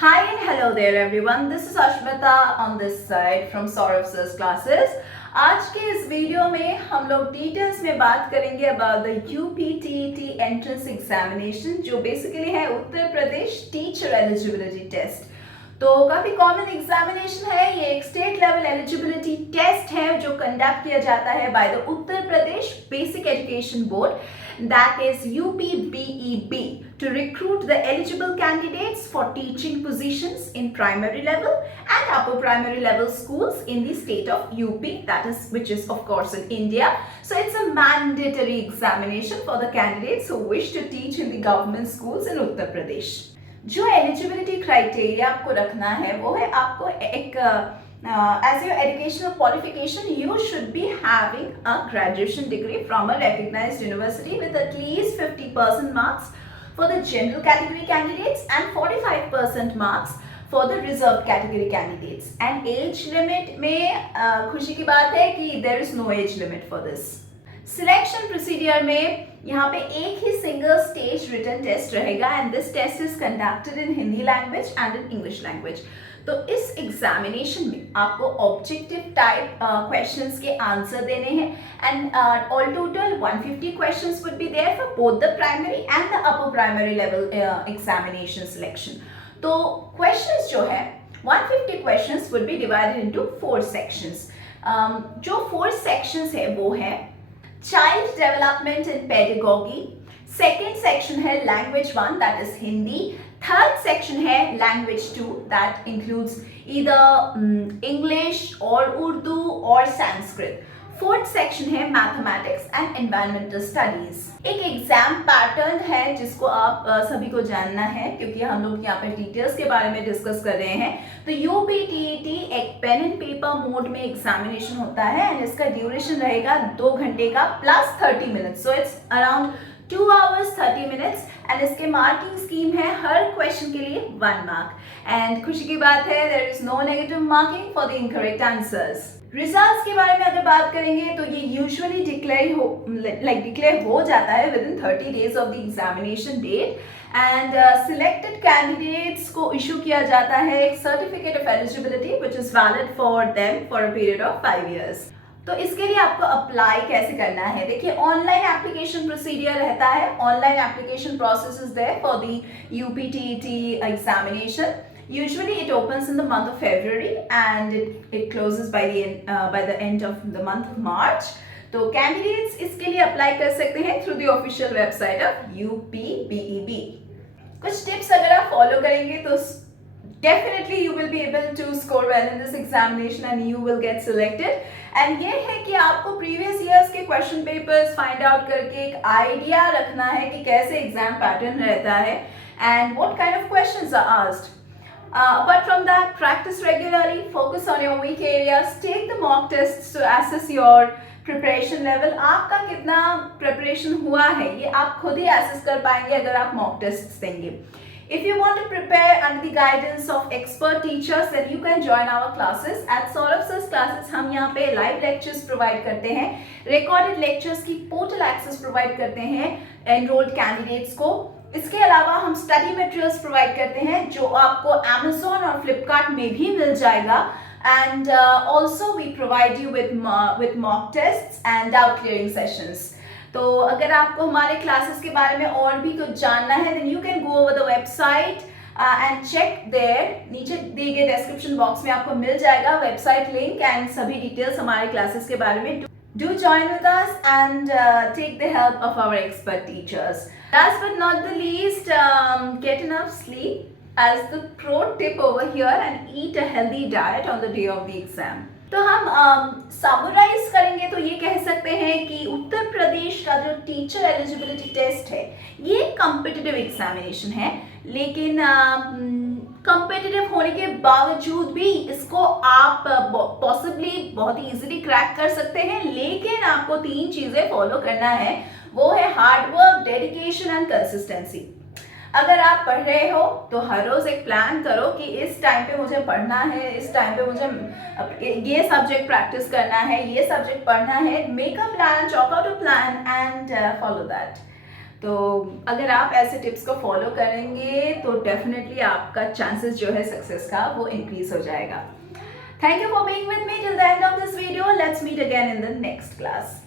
Hi and hello there everyone. This is Ashmita on this side from Saurav Sir's classes. आज के इस video में हम लोग डिटेल्स में बात करेंगे about the UPTET entrance examination जो बेसिकली है Uttar Pradesh teacher eligibility test. तो काफी कॉमन एग्जामिनेशन है ये, एक स्टेट लेवल एलिजिबिलिटी टेस्ट है जो कंडक्ट किया जाता है by the Uttar Pradesh basic education board, that is UPBEB, to recruit the eligible candidates for teaching positions in primary level and upper primary level schools in the state of UP, which is of course in India. So it's a mandatory examination for the candidates who wish to teach in the government schools in Uttar Pradesh. जो eligibility criteria आपको रखना है वो है आपको एक as your educational qualification, you should be having a graduation degree from a recognized university with at least 50% marks for the general category candidates and 45% marks for the reserved category candidates. And age limit में खुशी की बात है कि there is no age limit for this. Selection procedure में यहाँ पे एक ही सिंगल स्टेज रिटन टेस्ट रहेगा and this test is conducted in Hindi language and in English language. तो इस एग्जामिनेशन में आपको ऑब्जेक्टिव टाइप क्वेश्चंस के आंसर देने हैं and all total 150 questions would be there for both the primary and the upper primary level examination selection. तो questions जो है 150 questions would be divided into 4 sections. जो 4 सेक्शंस है वो है child development and pedagogy, second section है language 1 that is Hindi, third section है language 2 that includes either English और उर्दू और संस्कृत, फोर्थ सेक्शन है मैथमेटिक्स एंड एनवायरमेंटल स्टडीज। एक एग्जाम पैटर्न है जिसको आप सभी को जानना है क्योंकि हम लोग यहाँ पे डिटेल्स के बारे में डिस्कस कर रहे हैं। तो यूपीटीईटी एक पेन एंड पेपर मोड में एग्जामिनेशन होता है एंड इसका ड्यूरेशन रहेगा 2 घंटे का plus 30 minutes, so it's around 2 hours 30 minutes and इसके मार्किंग स्कीम है हर क्वेश्चन के लिए 1 मार्क एंड खुशी की बात है there is no negative marking for the incorrect answers. Results के बारे में अगर बात करेंगे तो ये यूजुअली डिक्लेयर हो जाता है within 30 days of the examination date and selected candidates को इशू किया जाता है एक certificate of eligibility which is valid for them for a period of 5 years। तो इसके लिए आपको अप्लाई कैसे करना है, देखिए ऑनलाइन एप्लीकेशन प्रोसीडियर रहता है, online application process is there for the UPTET examination. Usually it opens in the month of February and it closes by the end of the month of March. तो candidates इसके लिए apply कर सकते हैं through the official website of UPBEB। कुछ tips अगर आप follow करेंगे तो definitely you will be able to score well in this examination and you will get selected। and ये है कि आपको previous years के question papers find out करके एक idea रखना है कि कैसे exam pattern रहता है and what kind of questions are asked। Apart from that, practice regularly, focus on your weak areas, take the mock tests to assess your preparation level। आपका कितना preparation हुआ है ये आप खुद ही assess कर पाएंगे अगर आप mock tests देंगे। If you want to prepare under the guidance of expert teachers, then you can join our classes at Saurav Sir's classes। हम यहाँ पे live lectures provide करते हैं, recorded lectures की portal access provide करते हैं enrolled candidates को। इसके अलावा हम स्टडी मटेरियल्स प्रोवाइड करते हैं जो आपको Amazon और Flipkart में भी मिल जाएगा and also we provide you with mock tests and doubt clearing sessions. तो अगर आपको हमारे क्लासेस के बारे में और भी कुछ जानना है then you can go over the website and check there, नीचे दिए गए डिस्क्रिप्शन बॉक्स में आपको मिल जाएगा वेबसाइट लिंक एंड सभी डिटेल्स हमारे क्लासेस के बारे में। Do join with us and take the help of our expert teachers। Last but not the least, get enough sleep as the pro tip over here and eat a healthy diet on the day of the exam। तो हम summarise करेंगे तो ये कह सकते हैं कि उत्तर प्रदेश का जो टीचर एलिजिबिलिटी टेस्ट है ये कॉम्पिटिटिव एग्जामिनेशन है, लेकिन कॉम्पिटिटिव होने के बावजूद भी इसको आप पॉसिबली बहुत ही इजीली क्रैक कर सकते हैं, लेकिन आपको 3 चीजें फॉलो करना है, वो है hard work, dedication and consistency. अगर आप पढ़ रहे हो तो हर रोज एक प्लान करो कि इस टाइम पे मुझे पढ़ना है, इस टाइम पे मुझे ये सब्जेक्ट प्रैक्टिस करना है, ये सब्जेक्ट पढ़ना है। Make a plan, chalk out a plan and follow that. तो अगर आप ऐसे टिप्स को फॉलो करेंगे तो डेफिनेटली आपका चांसेस जो है सक्सेस का वो इंक्रीज हो जाएगा. Thank you for being with me till the end of this video. Let's meet again in the next class.